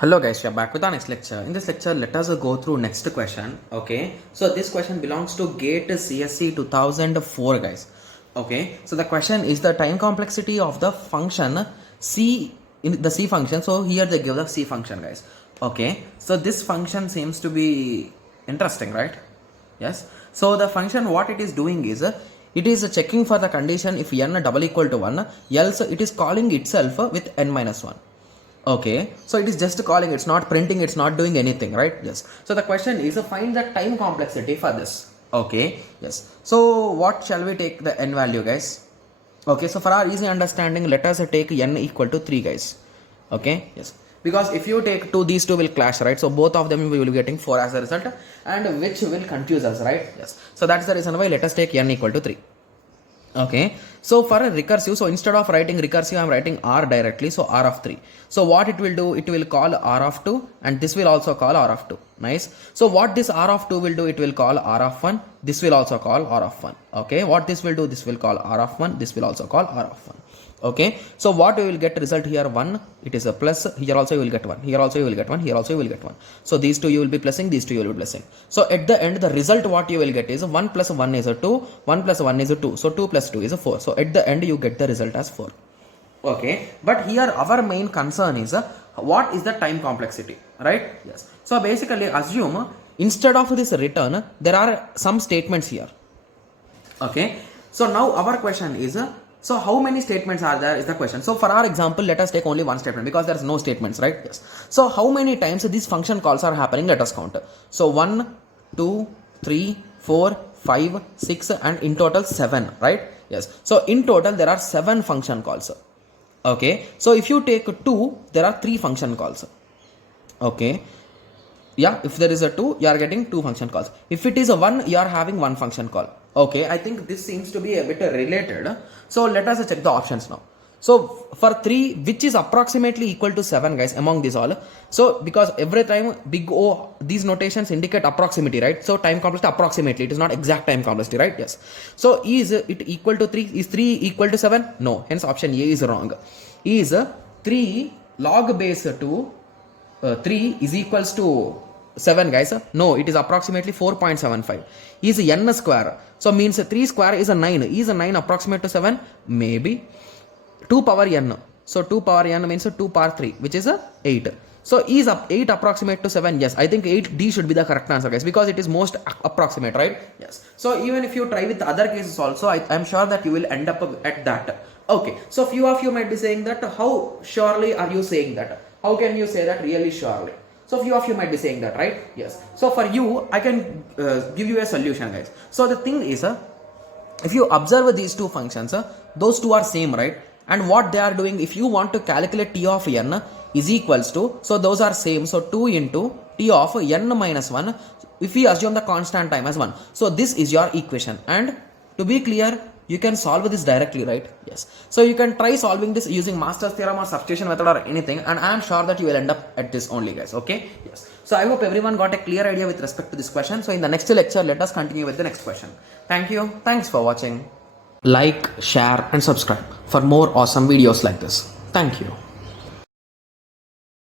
Hello guys, we are back with our next lecture. In this lecture, let us go through next question. Okay, so this question belongs to GATE CSE 2004 guys. Okay, so the question is the time complexity of the function C in the C function. So here they give the C function guys. Okay, so this function seems to be interesting, right? Yes, so the function what it is doing is it is checking for the condition if n double equal to 1, else it is calling itself with n minus 1. Okay, so it is just calling, it's not printing, it's not doing anything, right? Yes, so the question is find the time complexity for this. Okay, yes, so what shall we take the n value guys? Okay, so for our easy understanding, let us take n equal to 3 guys. Okay, yes, because if you take 2, these two will clash, right? So both of them we will be getting 4 as a result, and which will confuse us, right? Yes, so that's the reason why let us take n equal to 3. Okay, so for a recursive, so instead of writing recursive, I am writing r directly, so r of 3. So what it will do, it will call r of 2, and this will also call r of 2. Nice. So what this r of 2 will do, it will call r of 1, this will also call r of 1. Okay, what this will do, this will call r of 1, this will also call r of 1. Okay, so what we will get result here 1, it is a plus, here also you will get 1, here also you will get 1, here also you will get 1. So these two you will be plussing, these two you will be plussing. So at the end the result what you will get is 1 plus 1 is a 2, 1 plus 1 is a 2, so 2 plus 2 is a 4. So at the end you get the result as 4. Okay, but here our main concern is what is the time complexity, right? Yes, so basically assume instead of this return there are some statements here. Okay, so now our question is so how many statements are there is the question. So for our example, let us take only one statement because there is no statements, right? Yes, so how many times these function calls are happening, let us count. So 1 2 3 4 5 6 and in total 7, right? Yes, so in total there are 7 function calls. Okay, so if you take 2, there are 3 function calls. Okay, yeah, if there is a 2, you are getting 2 function calls. If it is a 1, you are having 1 function call. Okay, I think this seems to be a bit related. So let us check the options now. So for 3, which is approximately equal to 7 guys among these all. So because every time big O, these notations indicate approximity, right? So time complexity approximately, it is not exact time complexity, right? Yes. So is it equal to 3? Is 3 equal to 7? No, hence option A is wrong. Is 3 log base to 3 is equals to 7 guys? No, it is approximately 4.75. Is n square, so means 3 square is a 9. Is a 9 approximate to 7? Maybe. 2 power n, so 2 power n means 2 power 3, which is a 8. So is 8 approximate to 7? Yes, I think 8D should be the correct answer guys, because it is most approximate, right? Yes, so even if you try with other cases also, I am sure that you will end up at that. Okay, so few of you might be saying that how surely are you saying that? How can you say that really surely? So few of you might be saying that, right? Yes, so for you I can give you a solution guys. So the thing is if you observe these two functions, those two are same, right? And what they are doing, if you want to calculate t of n is equals to, so those are same, so 2 into t of n minus 1, if we assume the constant time as 1. So this is your equation, and to be clear, you can solve this directly, right? Yes, so you can try solving this using Master's theorem or substitution method or anything, and I am sure that you will end up at this only guys. Okay, yes, so I hope everyone got a clear idea with respect to this question. So in the next lecture, let us continue with the next question. Thank you, thanks for watching. Like, share and subscribe for more awesome videos like this. Thank you.